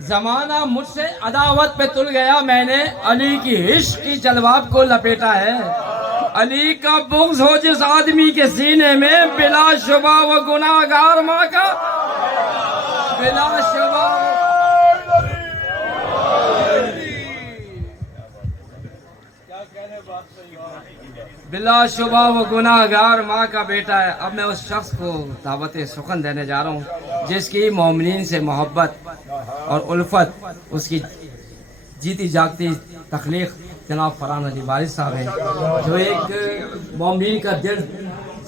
زمانہ مجھ سے عداوت پہ تل گیا، میں نے علی کی عشق کی جلواب کو لپیٹا ہے۔ علی کا بغض ہو جس آدمی کے سینے میں، بلا شبہ وہ گناہگار ماں کا بلا شبہ بلا شبہ وہ گناہگار ماں کا بیٹا ہے۔ اب میں اس شخص کو دعوت سخن دینے جا رہا ہوں جس کی مومنین سے محبت اور الفت اس کی جیتی جاگتی تخلیق جناب فرحان علی وارث صاحب ہیں، جو ایک مومنین کا دل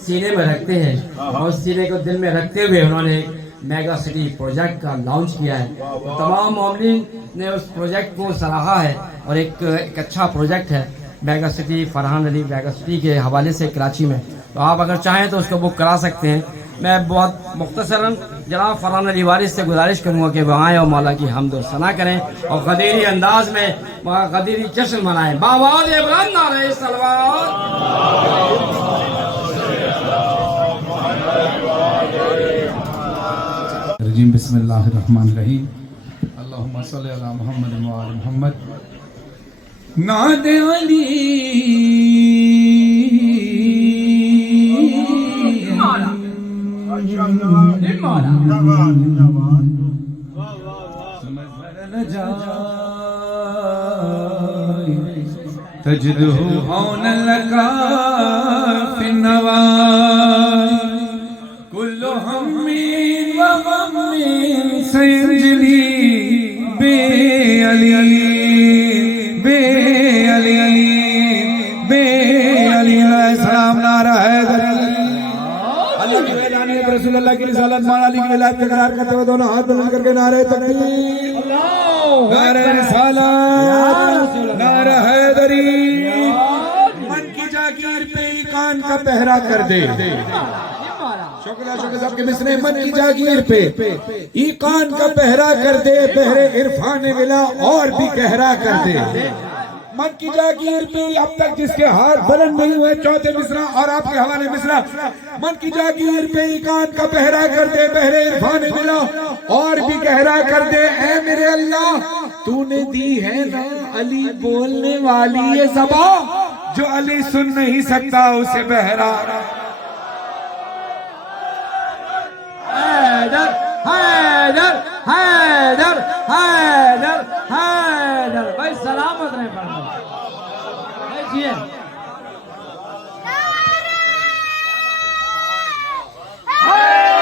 سینے میں رکھتے ہیں، اور اس سینے کو دل میں رکھتے ہوئے انہوں نے ایک میگا سٹی پروجیکٹ کا لانچ کیا ہے۔ تمام مومنین نے اس پروجیکٹ کو سراہا ہے، اور ایک اچھا پروجیکٹ ہے میگا سٹی، فرحان علی میگا سٹی کے حوالے سے کراچی میں۔ تو آپ اگر چاہیں تو اس کو بک کرا سکتے ہیں۔ میں بہت مختصراً جناب فرحان علی وارث سے گزارش کروں گا کہ وہ آئیں اور مولا کی حمد و ثنا کریں، اور غدیری انداز میں غدیری جشن منائیں۔ بآواز بلند نعرہ صلوات۔ بسم اللہ الرحمن الرحیم۔ اللہم صلی علی محمد و آل محمد۔ ناد علی تجدہ عون لکا فی النوائی، کل ہمی و غمی سینجلی بے علی بے علی بے علی علیہ السلام۔ نعرہ حیدر اللہ کی ویدانیت، رسول اللہ کی رسالت، مولا علی کی ولایت کا قرار کرتے ہوئے دونوں ہاتھ بلند کر کے نعرہ تکبیر، نعرہ رسالت، نعرہ حیدری۔ من کی جاگیر پہ کان کا پہرا کر دے، شکریہ صاحب کے مصرے، من کی جاگیر پہ ایقان کا پہرا کر دے، بحر عرفان ولا اور بھی گہرا کر دے۔ من کی جاگیر پہ اب تک جس کے ہاتھ بلند نہیں ہوئے، چوتھے مصرع اور آپ کے حوالے مصرع۔ من کی جاگیر پہ ایقان کا پہرا کر دے، بحر عرفان ولا اور بھی گہرا کر دے۔ اے میرے اللہ، تو نے دی ہے نا علی بولنے والی یہ زبان، جو علی سن نہیں سکتا اسے بہرا۔ حیدر حیدر حیدر حیدر حیدر۔ بھائی سلامت رہے پڑھنا جی۔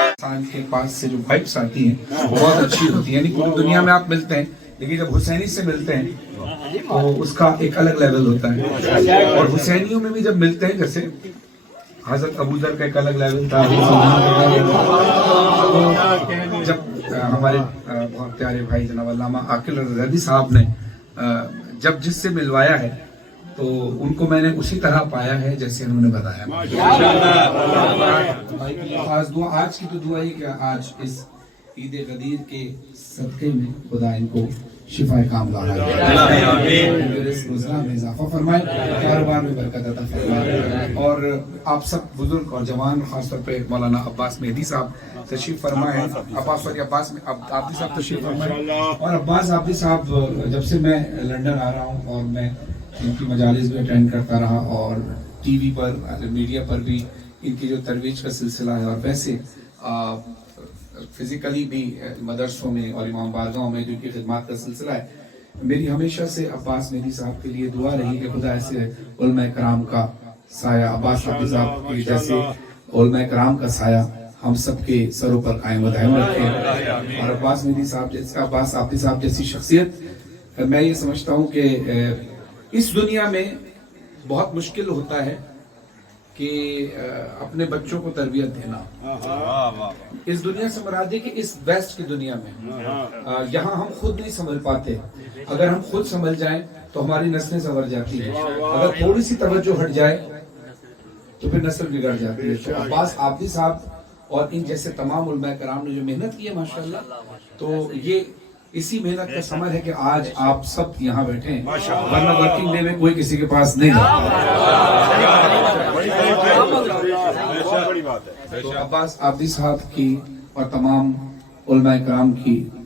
انسان کے پاس سے جو وائبس آتی ہیں وہ بہت اچھی ہوتی ہیں، یعنی پوری دنیا میں آپ ملتے ہیں لیکن جب حسینی سے ملتے ہیں تو اس کا ایک الگ لیول ہوتا ہے، اور حسینیوں میں بھی جب ملتے ہیں، جیسے حضرت ابو ذر کا ایک الگ لیول تھا، جب ہمارے بہت پیارے بھائی جناب علامہ عاقل رضی صاحب نے جب جس سے ملوایا ہے تو ان کو میں نے اسی طرح پایا ہے جیسے انہوں نے بتایا۔ خاص دعا آج کی تو دعا ہی کہ آج اس عید غدیر کے صدقے میں خدا ان کو شفا کاملہ روزگار میں اضافہ فرمائے، کاروبار میں برکت عطا فرمائے، اور آپ سب بزرگ اور جوان، خاص طور پہ مولانا عباس مہدی صاحب تشریف فرمائے، عباس عابدی صاحب تشریف فرمائے۔ اور عباس عابدی صاحب جب سے میں لندن آ رہا ہوں اور میں ان کی مجالس بھی اٹینڈ کرتا رہا، اور ٹی وی پر میڈیا پر بھی ان کی جو ترویج کا سلسلہ ہے، اور ویسے فزیکلی بھی مدرسوں میں اور امام بارگاہوں میں جو کی خدمات کا سلسلہ ہے، میری ہمیشہ سے عباس مہدی صاحب کے لیے دعا رہی کہ خدا ایسے علماء کرام کا سایہ، عباس عابدی صاحب کی جیسے علماء کرام کا سایہ ہم سب کے سروں پر قائم و دائم رکھے، اور عباس مہدی صاحب جیسے، عباس عابدی صاحب جیسی شخصیت، میں یہ سمجھتا ہوں کہ اس دنیا میں بہت مشکل ہوتا ہے کہ اپنے بچوں کو تربیت دینا۔ اس دنیا سے مراد ہے کہ اس ویسٹ کی دنیا میں یہاں ہم خود نہیں سنبھل پاتے، اگر ہم خود سنبھل جائیں تو ہماری نسلیں سنور جاتی ہیں، اگر تھوڑی سی توجہ ہٹ جائے تو پھر نسل بگڑ جاتی ہے۔ تو عباس عابدی صاحب اور ان جیسے تمام علماء کرام نے جو محنت کی ہے ماشاءاللہ، تو یہ اسی محنت کا ثمر ہے کہ آج آپ سب یہاں بیٹھے ہیں، ورنہ ورکنگ ڈے میں کوئی کسی کے پاس نہیں تو عباس عابدی صاحب کی اور تمام علماء کرام کی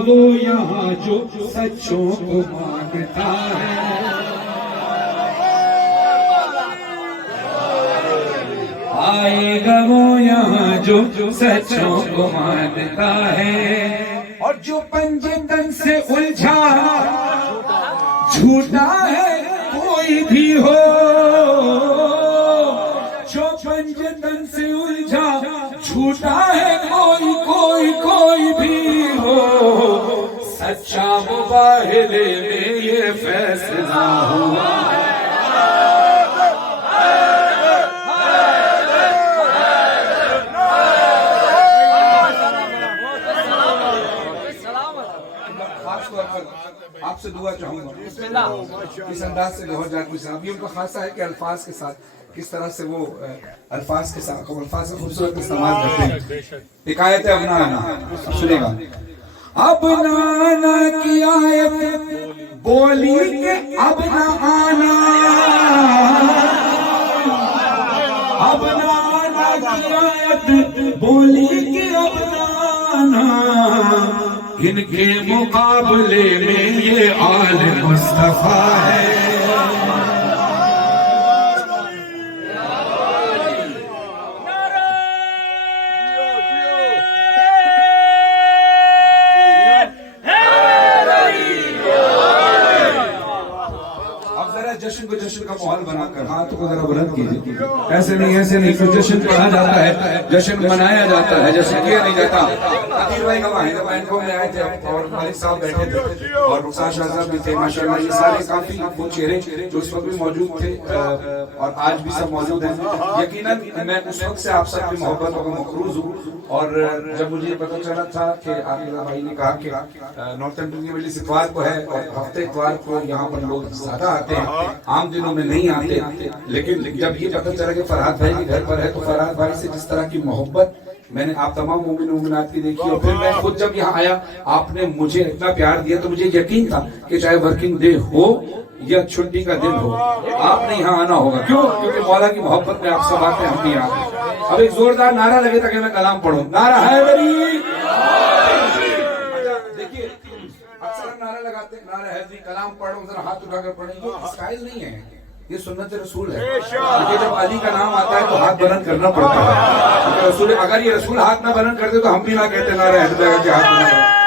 وہ یہاں جو سچوں کو مانتا ہے آئے گا وہ یہاں جو سچوں کو مانتا ہے اور جو پنجتن سے الجھا جھوٹا ہے کوئی بھی ہو جو پنجتن سے الجھا جھوٹا ہے کوئی بھی ہو سچا مباہلے میں یہ فیصلہ ہوا آپ سے دعا چاہوں گا اس انداز سے لاہور جاکوی صاحب یہ ان کا خاصہ ہے کہ الفاظ کے ساتھ کس طرح سے وہ الفاظ کے ساتھ الفاظ سے خوبصورت استعمال کرتے ہیں ایک آیت ہے ابنا آنا سنے گا ابنا آنا کی آیت بولی کہ ابنا آنا ابنا آنا کی آیت بولی کہ ابنا آنا ان کے مقابلے میں یہ آل مصطفیٰ ہے جشن کا ماحول بنا کر ہاتھ کو ذرا بلند کیجیے ایسے نہیں تو جشن پڑھا جاتا ہے جشن منایا جاتا ہے جشن کیا نہیں جاتا عقیل بھائی کا واحد بہن کو میں آئے تھے اور مالک صاحب بیٹھے تھے اور رخسار شاہ صاحب بھی تھے ماشاءاللہ یہ سارے کافی وہ چہرے جو اس وقت بھی موجود تھے اور آج بھی سب موجود ہیں یقیناً میں اس وقت سے آپ سب کی محبتوں کا مقروض ہوں اور جب مجھے پتہ چلا تھا کہ عاقل بھائی نے کہا کہ نارتھن ٹریننگ مجلس اتوار کو ہے اور ہفتے اتوار کو یہاں پر لوگ زیادہ آتے ہیں عام دنوں میں نہیں آتے لیکن جب یہ پتہ چلا کہ فرحات بھائی کے گھر پر ہے تو فرحات بھائی سے جس طرح کی محبت میں نے آپ تمام مومن مومنات کی دیکھی اور پھر میں خود جب یہاں آیا آپ نے مجھے اتنا پیار دیا تو مجھے یقین تھا کہ چاہے ورکنگ ڈے ہو یا چھٹی کا دن ہو آپ نے یہاں آنا ہوگا کیوں کیونکہ مولا کی محبت میں آپ سب آتے ہیں ہم بھی آتے اب ایک زوردار نعرہ لگے تاکہ میں کلام پڑھوں نعرہ حیدری دیکھیے اکثر ہم نعرہ لگاتے ہیں نعرہ حیدری کلام پڑھو ذرا ہاتھ اٹھا کر پڑھیں یہ اسٹائل نہیں ہے یہ سنت رسول ہے کیونکہ جب علی کا نام آتا ہے تو ہاتھ بلند کرنا پڑتا ہے رسول اگر یہ رسول ہاتھ نہ بلند کرتے تو ہم بھی نہ کہتے نعرہ حیدری کے ہاتھ بلند کرتے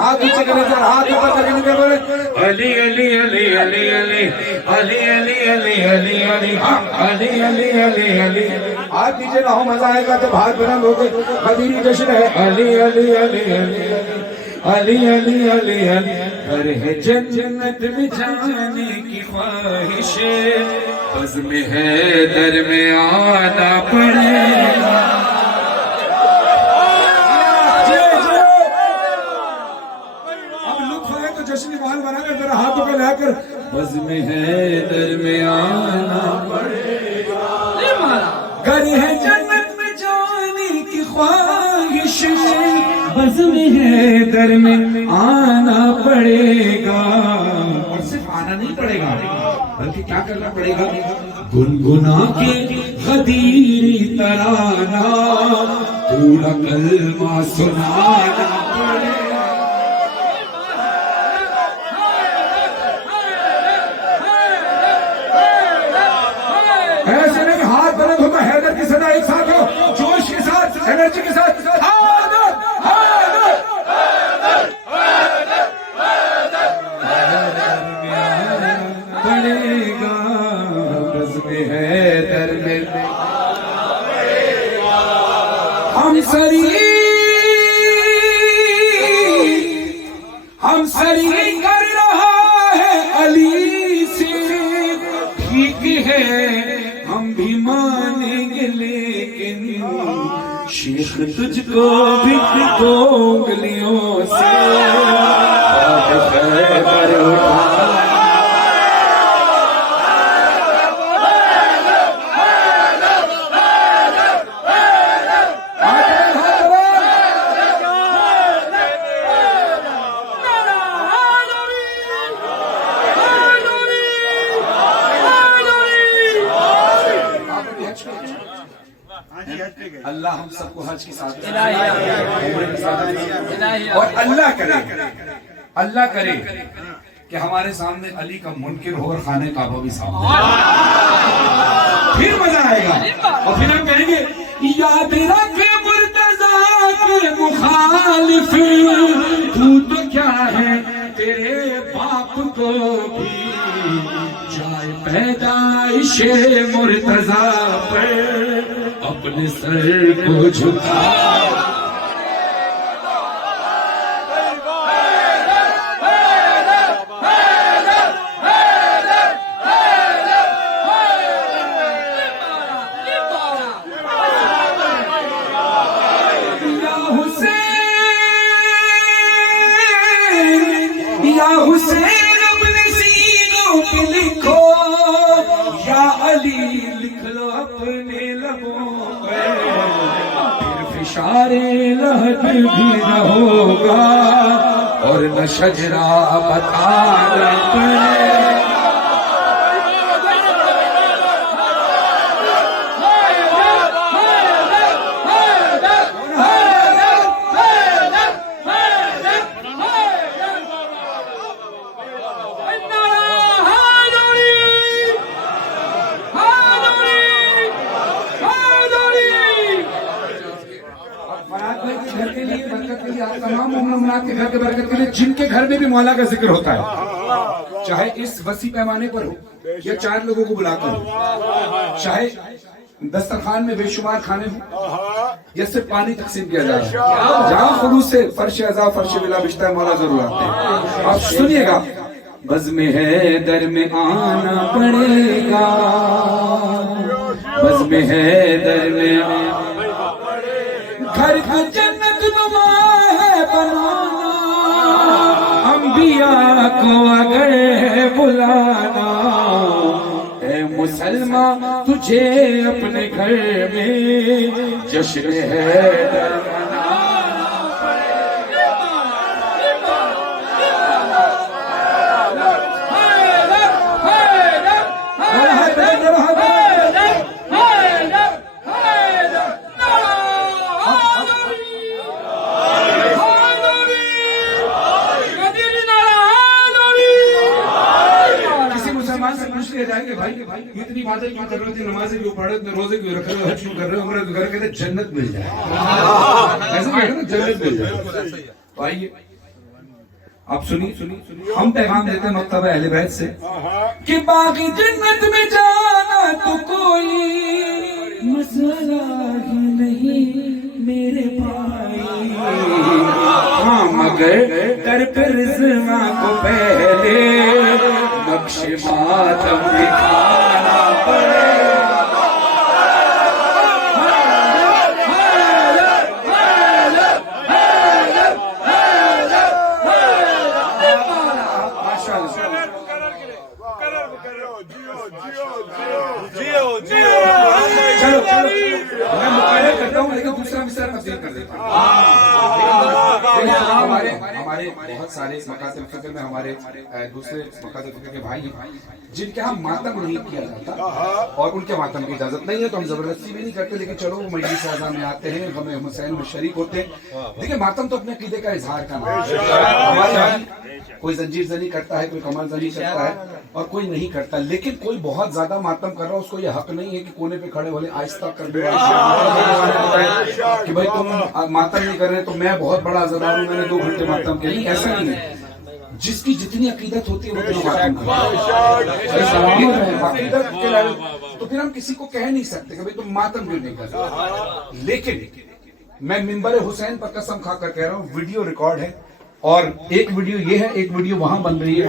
ہاتھ اونچے کریں ذرا ہاتھ اوپر کر کے نکل بولے علی علی علی علی علی علی علی علی علی علی علی علی علی علی ہاتھ نیچے نہ ہو مزہ آئے گا جب ہاتھ بلند ہو گئے قدیری جشن ہے علی علی علی علی علی علی علی علی ہر ہے جنت میں جانے کی خواہش عزم ہے در میں آنا پڑے گا جشن ماحول بنا کر ذرا ہاتھوں کو لا کر بزم ہے در میں آنا پڑے گا گر ہے جنت میں جانے کی خواہش بزم ہے در میں آنا پڑے گا اور صرف آنا نہیں پڑے گا بلکہ کیا کرنا پڑے گا گنگنا کے غدیری ترانہ پورا کلمہ سنانا پڑے گا ایسے نہیں ہاتھ بلند ہوتا حیدر کی صدا ایک ساتھ ہو جوش کے ساتھ انرجی کے ساتھ حیدر حیدر پڑے گا بزم حیدر میں ہم سری کر رہا ہے علی سے ٹھیک ہے ہم بھی مانیں گے لیکن شیخ تجھ کو بھی دو انگلیوں سے خیبر اٹھا اللہ ہم سب کو حج کی سعادت الہی عمرے کی سعادت الہی اور اللہ کرے کہ ہمارے سامنے علی کا منکر ہو اور خانہ کعبہ بھی سامنے، پھر مزہ آئے گا اور پھر ہم کہیں گے یاد رکھ مرتضیٰ کے مخالف تو کیا ہے تیرے باپ کو بھی جائے پیدائش مرتضیٰ پر اپنے سر کو جھکا۔ حسین اپنے سینوں پہ لکھو، یا علی لکھ لو اپنے لبوں پہ، پھر فشار لہد بھی نہ ہوگا اور نہ شجرہ بتانا پڑے۔ تمام مومنات کے گھر کے برکت کے لیے جن کے گھر میں بھی مولا کا ذکر ہوتا ہے، چاہے اس وسیع پیمانے پر ہو یا 4 لوگوں کو بلا کر ہو، چاہے دسترخوان میں بے شمار کھانے ہوں یا صرف پانی تقسیم کیا جا رہا ہے، جہاں خلوص سے فرش عزا فرش بلا بشتہ مولا ضرور آتے ہیں۔ آپ سنیے گا، بزم حیدر میں آنا پڑے گا، بزم حیدر میں گھر کا جنت نما ہے بنانا، انبیاء کو اگر ہے بلانا، اے مسلمان تجھے اپنے گھر میں جشن حیدر منانا پڑے گا۔ جائیں گے بھائی اتنی باتیں کیوں کر رہے تھے، نمازیں کیوں پڑھ رہے، روزے کیوں رکھ رہے، حج کیوں کر رہے، عمرہ کیوں کر رہے، کہتے جنت مل جائے، ایسا کہتے ہیں نا جنت مل جائے۔ تو آئیے آپ سنیے، ہم پیغام دیتے ہیں مکتبہ اہل بیت سے کہ باقی جنت میں جانا تو کوئی مسئلہ ہی نہیں میرے بھائی، ہاں مگر در پہ رضوان کو پہلے نقش ماتم دکھانا پڑے گا۔ چلو میں مقرر کرتا ہوں لیکن دوسرا مصرع تفصیل کر دیتا ہوں۔ ہمارے بہت سارے مکاتب فکر میں ہمارے دوسرے مکاتب فکر کے بھائی ہیں جن کے ہاں ماتم نہیں کیا جاتا اور ان کے ماتم کی اجازت نہیں ہے، تو ہم زبردستی بھی نہیں کرتے، لیکن چلو وہ مجلس اعضا میں آتے ہیں، غم حسین میں شریک ہوتے ہیں۔ دیکھیں ماتم تو اپنے عقیدے کا اظہار کرنا ہے، ہمارے یہاں کوئی زنجیر زنی کرتا ہے، کوئی کمر زنی کرتا ہے اور کوئی نہیں کرتا، لیکن کوئی بہت زیادہ ماتم کر رہا اس کو یہ حق نہیں ہے کہ کونے پہ کھڑے والے آہستہ کر دے کہ بھائی تم ماتم نہیں کر رہے تو میں بہت بڑا عزادار ہوں، میں نے 2 گھنٹے ماتم کیا، نہیں ایسا نہیں ہے۔ جس کی جتنی عقیدت ہوتی ہے وہ اتنی ماتم عقیدت کے لیول تو پھر ہم کسی کو کہہ نہیں سکتے کہ بھئی تم ماتم کیوں نہیں کر رہے، لیکن میں منبر حسین پر قسم کھا کر کہہ رہا ہوں، ویڈیو ریکارڈ ہے اور ایک ویڈیو یہ ہے، ایک ویڈیو وہاں بن رہی ہے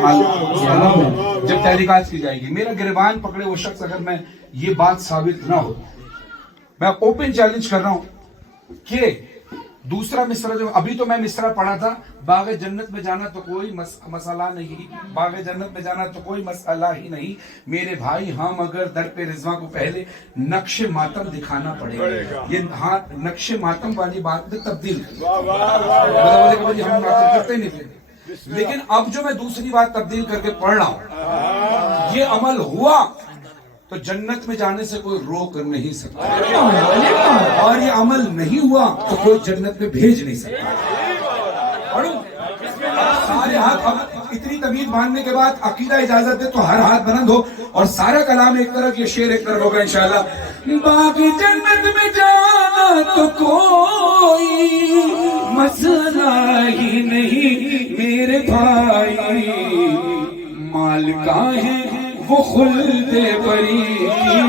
جب تحقیقات کی جائے گی، میرا گریبان پکڑے وہ شخص اگر میں یہ بات ثابت نہ ہو، میں اوپن چیلنج کر رہا ہوں کہ دوسرا مصرع جو ابھی تو میں مصرع پڑھا تھا، باغ جنت میں جانا تو کوئی مسئلہ نہیں، باغ جنت میں جانا تو کوئی مسئلہ ہی نہیں میرے بھائی، ہاں مگر در پہ رضوان کو پہلے نقش ماتم دکھانا پڑے گا۔ یہ ہاں نقش ماتم والی بات میں تبدیل ہم ماتم کرتے نہیں تھے، لیکن اب جو میں دوسری بات تبدیل کر کے پڑھ رہا ہوں، یہ عمل ہوا تو جنت میں جانے سے کوئی روک نہیں سکتا، اور یہ عمل نہیں ہوا تو کوئی جنت میں بھیج نہیں سکتا۔ پڑھو سارے ہاتھ، اب اتنی تمیز ماننے کے بعد عقیدہ اجازت دے تو ہر ہاتھ بلند ہو اور سارا کلام ایک طرف، یہ شعر ایک طرف ہوگا انشاءاللہ۔ باقی جنت میں جانا تو کوئی مسئلہ ہی نہیں میرے بھائی، مال کا ہے وہ خلد بری کی،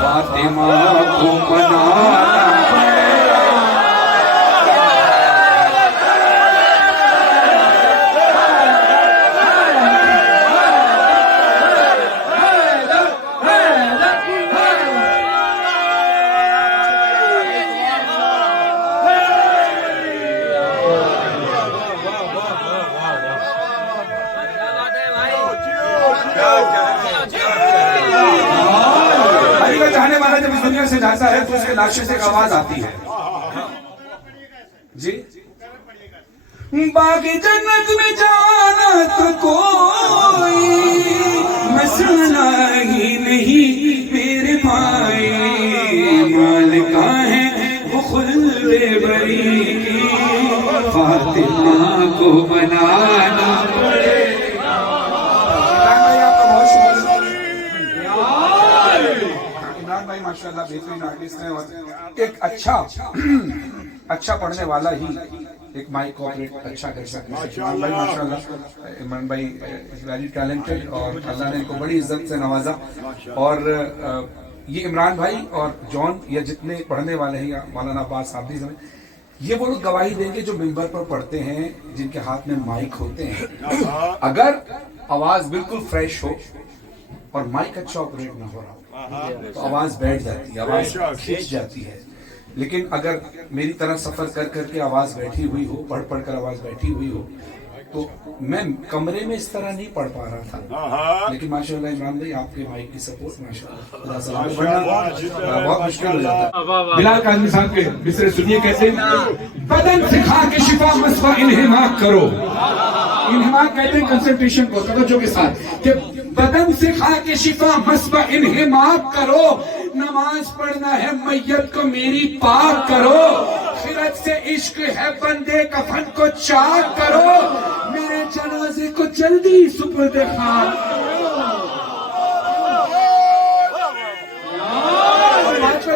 فاطمہ کو بنانا چاہنے والا جب اس دنیا سے جاتا ہے تو اس کے لاشے سے ایک آواز آتی ہے، جی باقی جنت میں جانا تو کوئی مسئلہ ہی نہیں میرے بھائی، مال کا ہے وہ خلد بری کی، فاطمہ کو بنانا پڑے گا۔ بھائی ماشاءاللہ بہترین آرٹسٹ ہیں اور ایک اچھا پڑھنے والا ہی ایک مائک کوآپریٹ اچھا کر سکتا ہے۔ عمران بھائی ماشاءاللہ، عمران بھائی ویری ٹیلنٹڈ اور اللہ نے ان کو بڑی عزت سے نوازا، اور یہ عمران بھائی اور جون یا جتنے پڑھنے والے ہیں یا مولانا عباس صاحب یہ وہ لوگ گواہی دیں گے جو ممبر پر پڑھتے ہیں، جن کے ہاتھ میں مائک ہوتے ہیں۔ اگر آواز بالکل فریش ہو اور مائک اچھا آپریٹ نہ ہو رہا تو آواز بیٹھ جاتی ہے، آواز کھینچ جاتی ہے۔ لیکن اگر میری طرح سفر کر کر کے آواز بیٹھی ہوئی ہو، پڑھ پڑھ کر آواز بیٹھی ہوئی ہو، تو میں کمرے میں اس طرح نہیں پڑھ پا رہا تھا، لیکن ماشاءاللہ عمران بھائی آپ کے مائک کی سپورٹ ماشاءاللہ بہت مشکل ہو جاتا ہے۔ بلال قادری صاحب کے مصرے سنیے کیسے، بدن سکھا کے شفا مسوا انہماک کرو، انہماک کہتے ہیں کنسنٹریشن کو، توجہ کے ساتھ، کہ بدن سکھا کے شفا مسوا انہماک کرو، نماز پڑھنا ہے میت کو میری پاک کرو، خرد سے عشق ہے بندے کفن کو چاک کرو، میرے جنازے کو جلدی سپرد خاک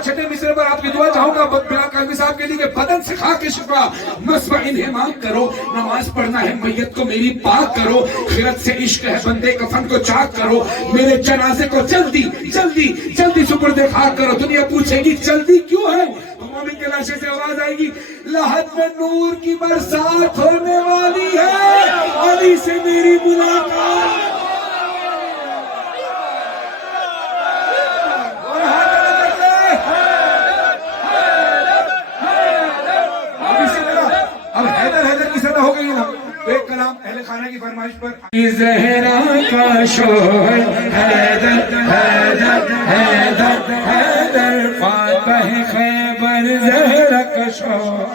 چھٹے مصرے پر آپ کی دعا چاہوں گا بلال قادری صاحب کے لیے کہ بدن سکھا کے شفا مسوا انہماک کرو، نماز پڑھنا ہے میت کو میری پاک کرو، خرد سے عشق ہے بندے کفن کو چاک کرو، میرے جنازے کو جلدی جلدی جلدی سپرد خاک کرو۔ دنیا پوچھے گی جلدی کیوں ہے، تو مومن کے لاشے سے آواز آئے گی، لحد میں نور کی برسات ہونے والی ہے، علی سے میری ملاقات۔ اب حیدر کی صدا ہو گئی نا، ایک کلام اہل خانہ کی فرمائش پر، زہرا کا شوہر حیدر حیدر حیدر حیدر، فاتح خیبر زہرا کا شوہر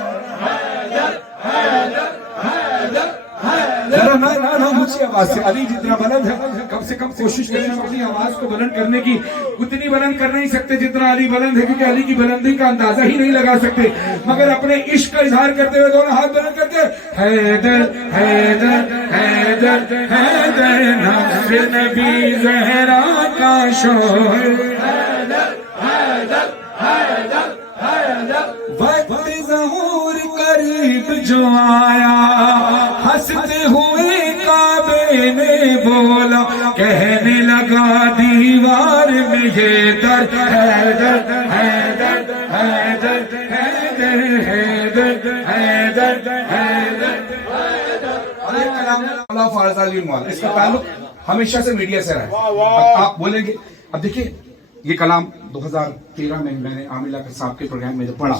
حیدر حیدر حیدر ذرا نہ اونچی آواز سے، علی جتنا بلند ہے کم سے کم کوشش کریں اپنی آواز کو بلند کرنے کی، اتنی بلند کر نہیں سکتے جتنا علی بلند ہے، کیونکہ علی کی بلندی کا اندازہ ہی نہیں لگا سکتے، مگر اپنے عشق کا اظہار کرتے ہوئے دونوں ہاتھ بلند کرتے، حیدر حیدر حیدر حیدر، نفس نبی زہرا کا شوہر حیدر حیدر حیدر حیدر، وقت ظہور قریب جو آیا، ہنستے ہوئے کعبے نے بولا، کہنے لگا دیوار میں یہ در، حیدر حیدر حیدر حیدر حیدر حیدر حیدر۔ اللہ فارض علی مولا، اس کا تعلق ہمیشہ سے میڈیا سے رہا ہے۔ آپ بولیں گے، اب دیکھیں یہ کلام 2013 میں نے عامر لاکر صاحب کے پروگرام میں جب پڑھا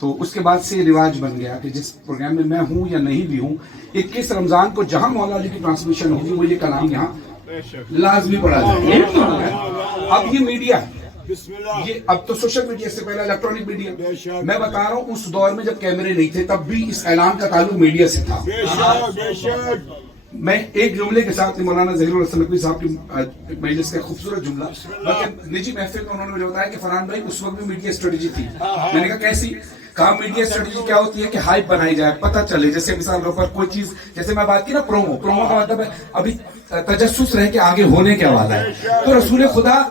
تو اس کے بعد سے یہ رواج بن گیا کہ جس پروگرام میں ہوں یا نہیں بھی ہوں، 21 رمضان کو جہاں مولا علی کی ٹرانسمیشن ہوگی وہ یہ کلام یہاں لازمی پڑھا جائے گا۔ اب یہ میڈیا ہے، یہ اب تو سوشل میڈیا سے پہلے الیکٹرانک میڈیا، میں بتا رہا ہوں اس دور میں جب کیمرے نہیں تھے تب بھی اس اعلان کا تعلق میڈیا سے تھا۔ میں ایک جملے کے ساتھ مولانا ظہیر الحسن نقوی صاحب کی مجلس کا خوبصورت جملہ، بلکہ نجی محفل میں انہوں نے مجھے بتایا کہ فرحان بھائی اس وقت بھی میڈیا اسٹریٹجی تھی. میں نے کہا کیسی؟ کہا میڈیا اسٹریٹجی کیا ہوتی ہے کہ ہائپ بنائی جائے، پتہ چلے. جیسے مثال کے پر کوئی چیز، جیسے میں بات کی نا پرومو کا مطلب ہے ابھی تجسس رہے کہ آگے ہونے کیا والا ہے. تو رسول خدا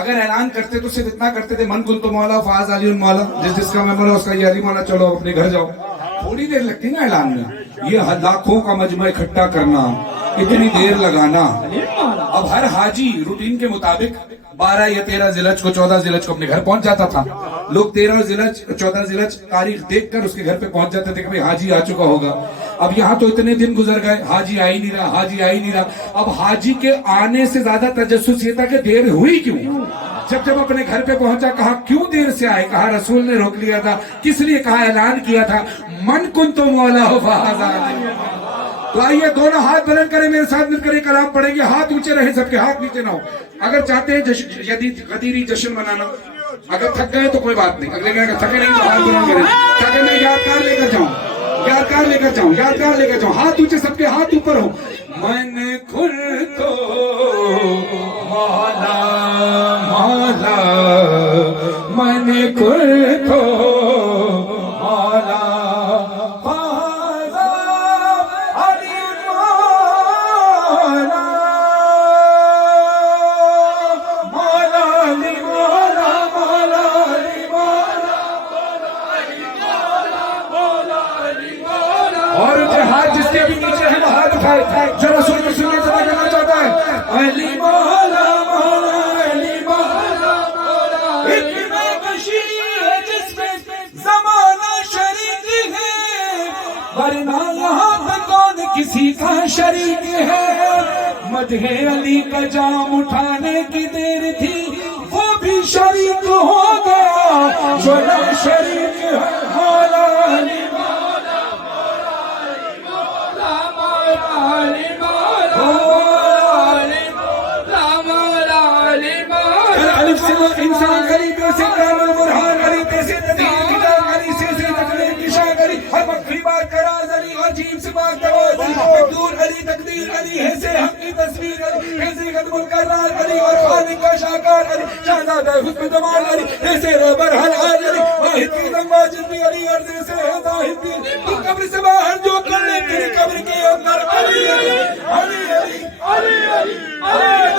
اگر اعلان کرتے تو صرف اتنا کرتے تھے من کنت مولا فاز علی مولا، جس کا میں مولا اس کا یہ علی مولا، چلو اپنے گھر جاؤ. تھوڑی دیر لگتی نا اعلان میں، یہ لاکھوں کا مجمع اکٹھا کرنا، اتنی دیر لگانا. اب ہر حاجی روٹین کے مطابق 12 یا 13 ذیلحج کو 14 ذیلحج کو اپنے گھر پہنچ جاتا تھا. لوگ 13 ذیلحج 14 ذیلحج تاریخ دیکھ کر اس کے گھر پہ پہنچ جاتے تھے کہ حاجی آ چکا ہوگا. اب یہاں تو اتنے دن گزر گئے، حاجی آ ہی نہیں رہا، حاجی آ ہی نہیں رہا. اب حاجی کے آنے سے زیادہ تجسس یہ تھا کہ دیر ہوئی کیوں. جب اپنے گھر پہ پہنچا، کہا کیوں دیر سے آئے؟ کہا رسول نے روک لیا تھا. کس لیے؟ کہا اعلان کیا تھا من کنت مولا فاز علی. تو آئیے دونوں ہاتھ بلند کریں، میرے ساتھ مل کر ایک کلام پڑھیں گے. ہاتھ اونچے رہیں، سب کے ہاتھ نیچے نہ ہو. اگر چاہتے ہیں غدیری جشن منانا، اگر تھک گئے تو کوئی بات نہیں، اگر تھکے نہیں تو ہاتھ بلند کریں تاکہ میں یادگار لے کر جاؤں، یادگار لے کر جاؤں، یادگار لے کر جاؤں. ہاتھ اونچے، سب کے ہاتھ اوپر ہو. من خود کو مولا مولا، من خود کو مولا جو رسول کی سنت ادا کرنا چاہتا ہے. علی مولا مولا علی مولا مولا، اتنا کشی ہے جس میں زمانہ شریک ہے، ورنہ یہاں پہ کون کسی کا شریک ہے. مدح علی کا جام اٹھانے کی دیر تھی، وہ بھی شریک ہو گیا جو نہ شریک ہے. مولا علی انسان غریب سے رام البرہان علی تیسے تدیر کتاب علی سے تقریر کی شاہ علی، ہر مکفی بات کراز علی، عجیب سے بات دوازی مقدور علی، تقدیر علی، حیث حق کی تصویر علی، حیث قدم القرار علی، اور خالق کا شاکار علی، شہزادہ حسن جمال علی، حیث رہبر حلال علی، واحد کی دم واجد بھی علی، اور جیسے ہے ظاہر بھی تو قبر سے باہر جو کرنے تیری قبر کے اندر علی علی علی علی علی علی علی